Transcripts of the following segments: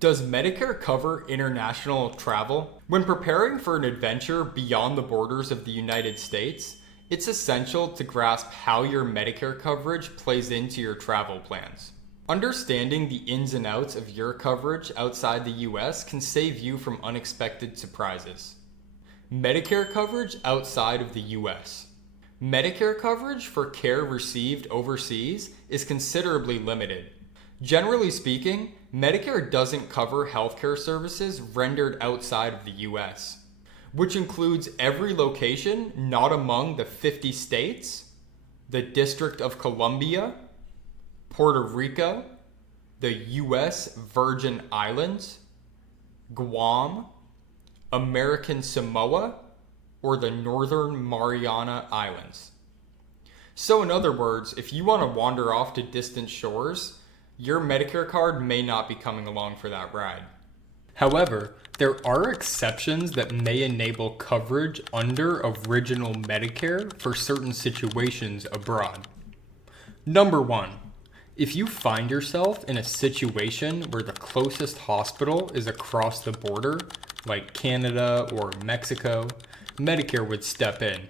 Does Medicare cover international travel? When preparing for an adventure beyond the borders of the United States, it's essential to grasp how your Medicare coverage plays into your travel plans. Understanding the ins and outs of your coverage outside the US can save you from unexpected surprises. Medicare coverage outside of the US. Medicare coverage for care received overseas is considerably limited. Generally speaking, Medicare doesn't cover healthcare services rendered outside of the US, which includes every location not among the 50 states, the District of Columbia, Puerto Rico, the US Virgin Islands, Guam, American Samoa, or the Northern Mariana Islands. So in other words, if you want to wander off to distant shores, your Medicare card may not be coming along for that ride. However, there are exceptions that may enable coverage under original Medicare for certain situations abroad. Number 1. If you find yourself in a situation where the closest hospital is across the border, like Canada or Mexico, Medicare would step in.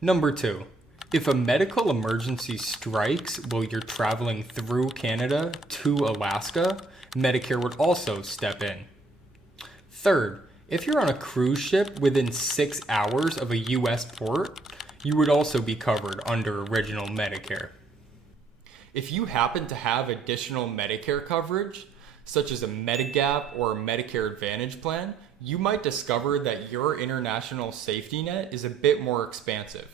Number 2. If a medical emergency strikes while you're traveling through Canada to Alaska, Medicare would also step in. Third, if you're on a cruise ship within 6 hours of a US port, you would also be covered under original Medicare. If you happen to have additional Medicare coverage, such as a Medigap or a Medicare Advantage plan, you might discover that your international safety net is a bit more expansive.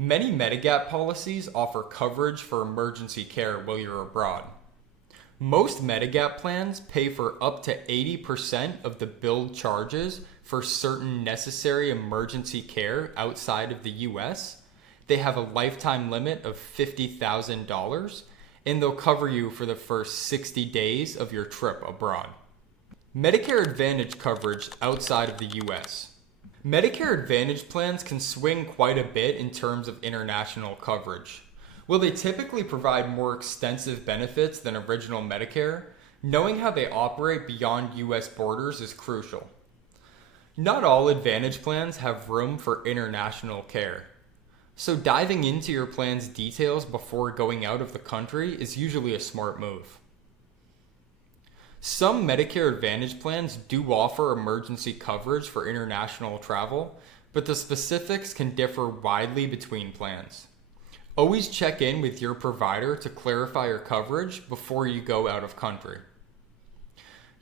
Many Medigap policies offer coverage for emergency care while you're abroad. Most Medigap plans pay for up to 80% of the billed charges for certain necessary emergency care outside of the US. They have a lifetime limit of $50,000, and they'll cover you for the first 60 days of your trip abroad. Medicare Advantage coverage outside of the US. Medicare Advantage plans can swing quite a bit in terms of international coverage. While they typically provide more extensive benefits than original Medicare, knowing how they operate beyond US borders is crucial. Not all Advantage plans have room for international care, so diving into your plan's details before going out of the country is usually a smart move. Some Medicare Advantage plans do offer emergency coverage for international travel, but the specifics can differ widely between plans. Always check in with your provider to clarify your coverage before you go out of country.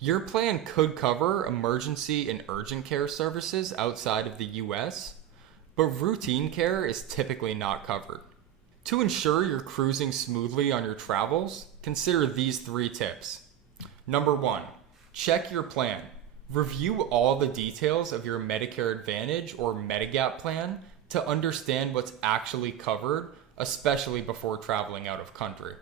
Your plan could cover emergency and urgent care services outside of the US, but routine care is typically not covered. To ensure you're cruising smoothly on your travels, consider these 3 tips. Number 1, check your plan. Review all the details of your Medicare Advantage or Medigap plan to understand what's actually covered, especially before traveling out of country.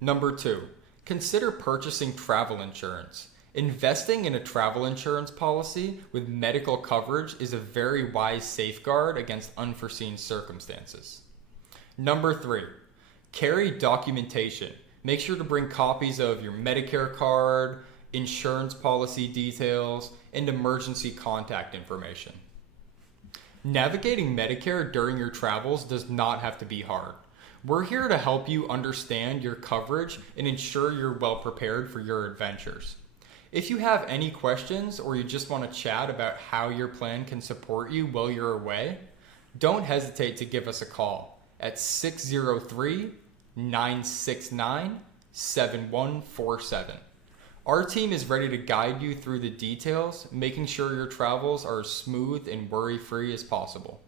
Number 2, consider purchasing travel insurance. Investing in a travel insurance policy with medical coverage is a very wise safeguard against unforeseen circumstances. Number 3, carry documentation. Make sure to bring copies of your Medicare card, insurance policy details, and emergency contact information. Navigating Medicare during your travels does not have to be hard. We're here to help you understand your coverage and ensure you're well prepared for your adventures. If you have any questions or you just want to chat about how your plan can support you while you're away, don't hesitate to give us a call at 603-969-7147. Our team is ready to guide you through the details, making sure your travels are as smooth and worry-free as possible.